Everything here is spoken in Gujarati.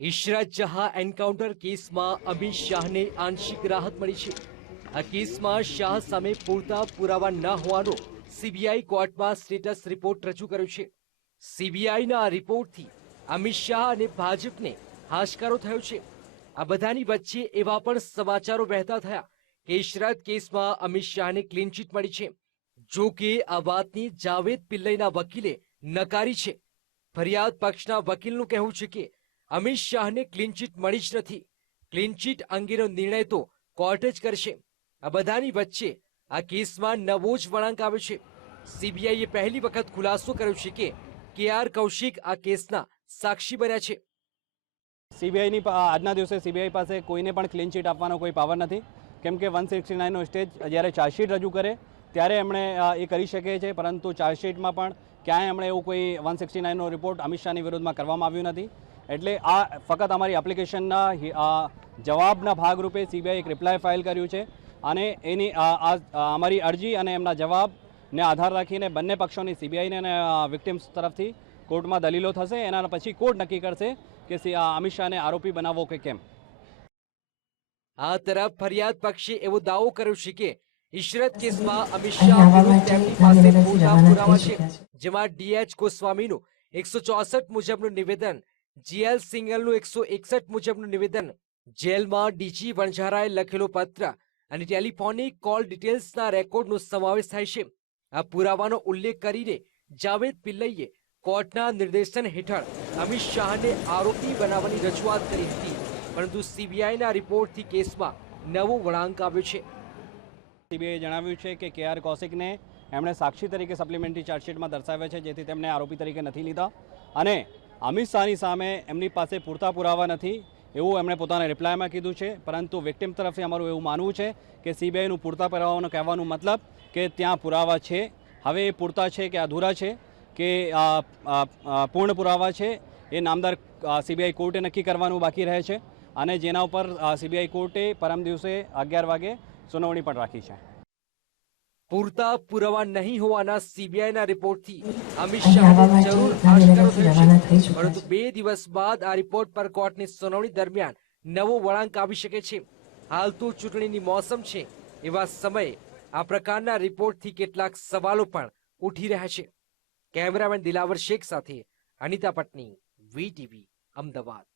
ઇશરત જહાં એન્કાઉન્ટર કેસમાં અમિત શાહને આંશિક રાહત મળી છે. આ કેસમાં શાહ સામે પૂરતા પુરાવા ન હોવાનો સીબીઆઈ કોર્ટમાં સ્ટેટસ રિપોર્ટ રજૂ કર્યો છે. સીબીઆઈના આ રિપોર્ટથી અમિત શાહ અને ભાજપને હાશકારો થયો છે. આ બધાની વચ્ચે એવા પણ સમાચારો વહેતા થયા કે ઇશરત કેસમાં અમિત શાહને ક્લીનચીટ મળી છે. જો કે આ વાતની જાવેદ પિલ્લઈના વકીલે નકારી છે. ફરિયાદ પક્ષના વકીલનું કહેવું છે કે અમિત શાહને ક્લીનચીટ મળી જ નથી. ક્લીનચીટ અંગેનો નિર્ણય તો કોર્ટ જ કરશે. આ બધાની વચ્ચે આ કેસમાં નવો જ વળાંક આવ્યો છે. સીબીઆઈએ પહેલી વખત ખુલાસો કર્યો છે કે કે આર કૌશિક આ કેસના સાક્ષી બન્યા છે. સીબીઆઈની આજના દિવસે સીબીઆઈ પાસે કોઈને પણ ક્લીન ચીટ આપવાનો કોઈ પાવર નથી. કેમ કે વન સિક્સટી નાઇનનો સ્ટેજ જ્યારે ચાર્જશીટ રજૂ કરે, ત્યારે એમણે એ કરી શકે છે, પરંતુ ચાર્જશીટમાં પણ ક્યાંય એમણે એવું કોઈ વન સિક્સટી નાઇનનો રિપોર્ટ અમિત શાહની વિરોધમાં કરવામાં આવ્યું નથી. એટલે આ ફક્ત અમારી એપ્લિકેશનના જવાબના ભાગરૂપે સીબીઆઈ એક રિપ્લાય ફાઇલ કર્યું છે. અને એની અમારી અરજી અને એમના જવાબને આધાર રાખીને બંને પક્ષોની સીબીઆઈને અને વિક્ટિમ્સ તરફથી કોર્ટમાં દલીલો થશે. એના પછી કોર્ટ નક્કી કરશે કે અમિત શાહને આરોપી બનાવવો કે કેમ. આ તરફ ફરિયાદ પક્ષે એવો દાવો કર્યો છે કે ઇશરત કેસમાં અમિત શાહ તેમની પાસે જવાના પુરાવા છે. જેમાં ડીએચ ગોસ્વામીનું એકસો ચોસઠ મુજબનું નિવેદન જીએલ સિંગલનું એકસો એકસઠ મુજબનું નિવેદન, જેલમાં ડીજી વણઝારાએ લખેલો પત્ર અને ટેલિફોનિક કોલ ડિટેલ્સના રેકોર્ડનો સમાવેશ થાય છે. આ પુરાવાનો ઉલ્લેખ કરીને જાવેદ પિલ્લઈએ કોર્ટના નિર્દેશન હેઠળ અમિત શાહને આરોપી બનાવવાની રજૂઆત કરી હતી, પરંતુ સીબીઆઈના રિપોર્ટથી કેસમાં નવો વળાંક આવ્યો છે. સીબીઆઈએ જણાવ્યું છે કે કે આર કૌશિકને એમણે સાક્ષી તરીકે સપ્લિમેન્ટરી ચાર્જશીટમાં દર્શાવ્યા છે, જેથી તેમને આરોપી તરીકે નથી લીધા. અને અમિત શાહની સામે એમની પાસે પૂરતા પુરાવા નથી, એવું એમણે પોતાના રિપ્લાયમાં કીધું છે. પરંતુ વિક્ટિમ તરફથી અમારું એવું માનવું છે કે સીબીઆઈનું પૂરતા પુરાવાનો કહેવાનું મતલબ કે ત્યાં પુરાવા છે. હવે એ પૂરતા છે કે અધૂરા છે? કે પૂર્ણ પુરાવા છે? એ નામદાર સીબીઆઈ કોર્ટે નક્કી કરવાનું બાકી રહે છે. અને જેના ઉપર સીબીઆઈ કોર્ટે પરમ દિવસે અગિયાર વાગે સુનાવણી પણ રાખી છે. પૂરતા પુરાવા નહીં હોવાના સીબીઆઈના રિપોર્ટથી અમિત શાહ જરૂર આશકારો થયો છે પરંતુ બે દિવસ બાદ આ રિપોર્ટ પર કોર્ટની સુનાવણી દરમિયાન નવો વળાંક આવી શકે છે. હાલ તો ચૂંટણીની મોસમ છે એવા સમયે આ પ્રકારના રિપોર્ટથી કેટલાક સવાલો પણ ઉઠી રહ્યા છે. કેમેરામેન દિલાવર શેખ સાથે અનિતા પટની વીટીવી અમદાવાદ.